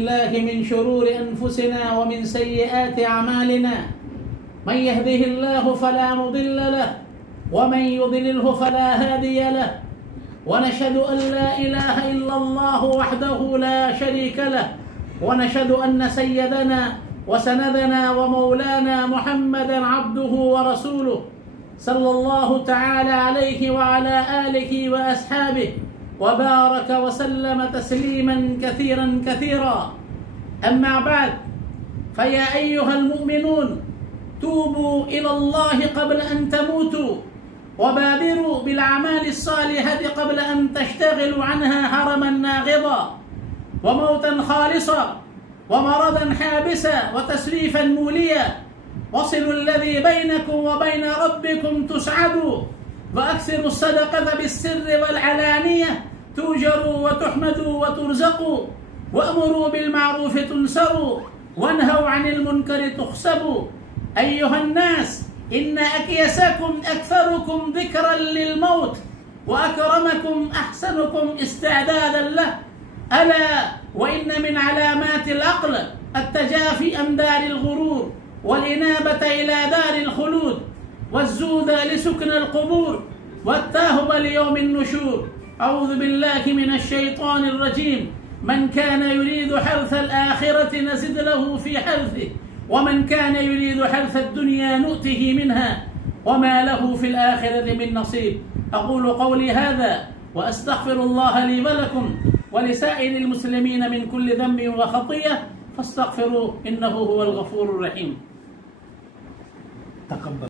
الله من شرور أنفسنا ومن سيئات أعمالنا. من يهده الله فلا مضل له ومن يضلله فلا هادي له، ونشهد أن لا إله إلا الله وحده لا شريك له، ونشهد أن سيدنا وسندنا ومولانا محمدا عبده ورسوله صلى الله تعالى عليه وعلى آله وأصحابه وبارك وسلم تسليما كثيرا. أما بعد، فيا أيها المؤمنون، توبوا إلى الله قبل أن تموتوا، وبادروا بالأعمال الصالحة قبل أن تشتغلوا عنها هرما ناغضا وموتا خالصا ومرضا حابسا وتسويفا موليا. وصلوا الذي بينكم وبين ربكم تسعدوا، وأكثروا الصدقة بالسر والعلانية توجروا وتحمدوا وترزقوا، وأمروا بالمعروف تنصروا، وانهوا عن المنكر تحسبوا. أيها الناس، إن أكيسكم أكثركم ذكرا للموت، وأكرمكم أحسنكم استعدادا له. ألا وإن من علامات العقل التجافي عن دار الغرور، والإنابة إلى دار الخلود، والزود لسكن القبور، والتاهب ليوم النشور. أعوذ بالله من الشيطان الرجيم. من كان يريد حرث الآخرة نزد له في حرثه، ومن كان يريد حرث الدنيا نؤته منها، وما له في الآخرة من نصيب. أقول قولي هذا وأستغفر الله لي ولكم ولسائر المسلمين من كل ذنب وخطيئة، فاستغفروه إنه هو الغفور الرحيم. تقبل.